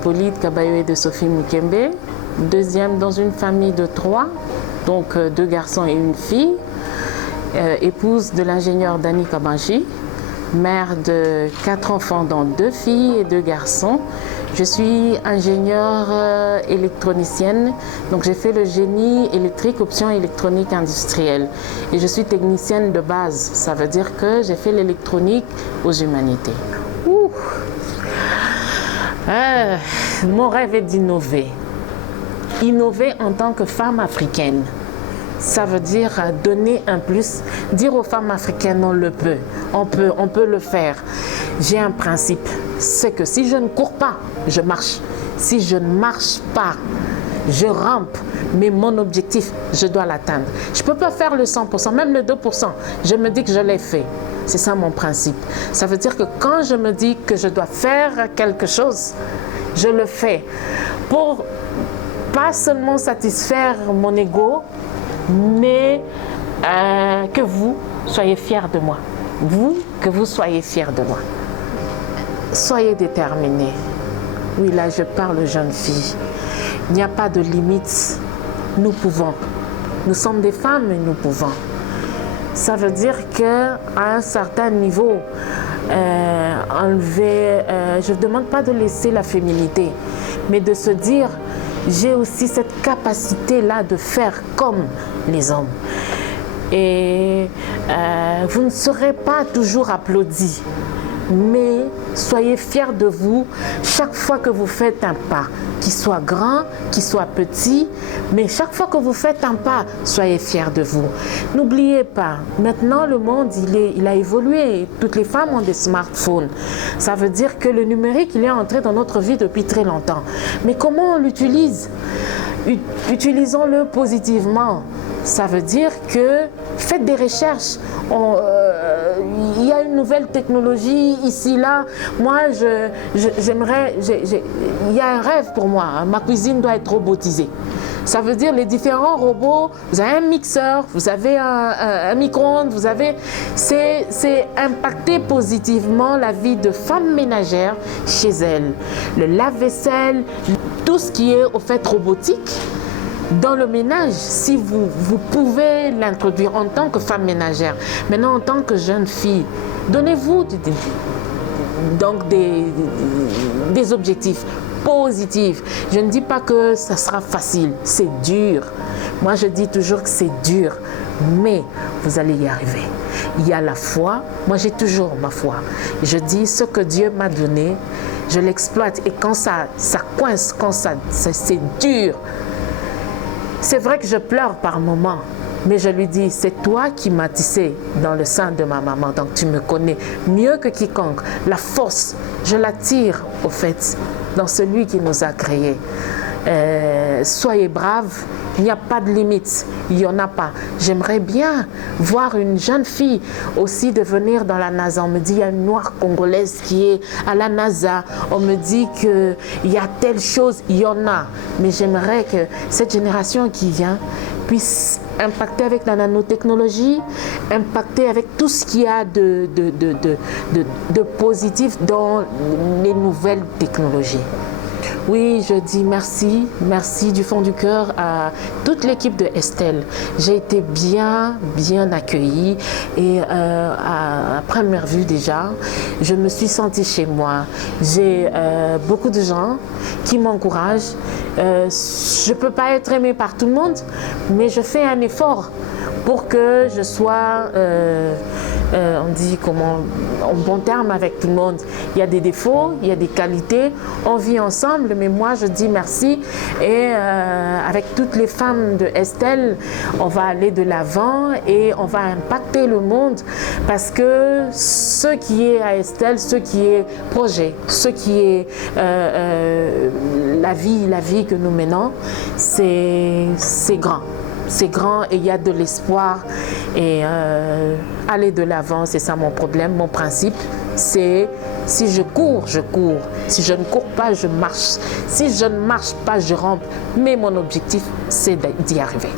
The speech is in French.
d'Hippolyte Kabayo et de Sophie Mukembe. Deuxième dans une famille de 3, donc 2 garçons et une fille. Épouse de l'ingénieur Dani Kabanji. Mère de 4 enfants dont 2 filles et 2 garçons. Je suis ingénieure électronicienne, donc j'ai fait le génie électrique, option électronique industrielle. Et je suis technicienne de base, ça veut dire que j'ai fait l'électronique aux humanités. Mon rêve est d'innover. Innover en tant que femme africaine. Ça veut dire donner un plus, dire aux femmes africaines on le peut, on peut le faire. J'ai un principe, c'est que si je ne cours pas, je marche. Si je ne marche pas, je rampe. Mais mon objectif, je dois l'atteindre. Je ne peux pas faire le 100%, même le 2%. Je me dis que je l'ai fait. C'est ça mon principe. Ça veut dire que quand je me dis que je dois faire quelque chose, je le fais. Pour pas seulement satisfaire mon ego, mais que vous soyez fiers de moi. Que vous soyez fiers de moi. Soyez déterminés. Oui, là, je parle aux jeunes filles. Il n'y a pas de limite. Nous pouvons. Nous sommes des femmes et nous pouvons. Ça veut dire qu'à un certain niveau, je ne demande pas de laisser la féminité, mais de se dire, j'ai aussi cette capacité-là de faire comme les hommes. Et vous ne serez pas toujours applaudis, mais soyez fiers de vous chaque fois que vous faites un pas, qu'il soit grand, qu'il soit petit, mais chaque fois que vous faites un pas, soyez fiers de vous. N'oubliez pas, maintenant le monde il a évolué, toutes les femmes ont des smartphones. Ça veut dire que le numérique il est entré dans notre vie depuis très longtemps. Mais comment on l'utilise? Utilisons-le positivement. Ça veut dire que faites des recherches. Il y a une nouvelle technologie ici, là. Moi, j'aimerais... Il y a un rêve pour moi. Ma cuisine doit être robotisée. Ça veut dire les différents robots. Vous avez un mixeur, vous avez un micro-ondes, vous avez... C'est impacter positivement la vie de femmes ménagères chez elles. Le lave-vaisselle, tout ce qui est au fait robotique. Dans le ménage, si vous pouvez l'introduire en tant que femme ménagère, maintenant en tant que jeune fille, donnez-vous donc des objectifs positifs. Je ne dis pas que ça sera facile, c'est dur. Moi je dis toujours que c'est dur, mais vous allez y arriver. Il y a la foi, moi j'ai toujours ma foi. Je dis ce que Dieu m'a donné, je l'exploite et quand ça coince, quand c'est dur, c'est vrai que je pleure par moments, mais je lui dis, c'est toi qui m'as tissé dans le sein de ma maman, donc tu me connais mieux que quiconque. La force, je la tire au fait, dans celui qui nous a créés. Soyez braves, il n'y a pas de limite, il n'y en a pas. J'aimerais bien voir une jeune fille aussi devenir dans la NASA. On me dit qu'il y a une noire congolaise qui est à la NASA. On me dit qu'il y a telle chose, il y en a. Mais j'aimerais que cette génération qui vient puisse impacter avec la nanotechnologie, impacter avec tout ce qu'il y a de positif dans les nouvelles technologies. Oui, je dis merci du fond du cœur à toute l'équipe de Estelle. J'ai été bien accueillie et à première vue déjà, je me suis sentie chez moi. J'ai beaucoup de gens qui m'encouragent. Je ne peux pas être aimée par tout le monde, mais je fais un effort pour que je sois, on dit comment, en bon terme avec tout le monde. Il y a des défauts, il y a des qualités, on vit ensemble, mais moi je dis merci et avec toutes les femmes de Estelle, on va aller de l'avant et on va impacter le monde parce que ce qui est à Estelle, ce qui est projet, ce qui est la vie que nous menons, c'est grand. C'est grand et il y a de l'espoir et aller de l'avant, c'est ça mon problème, mon principe, c'est si je cours, je cours. Si je ne cours pas, je marche. Si je ne marche pas, je rampe. Mais mon objectif, c'est d'y arriver.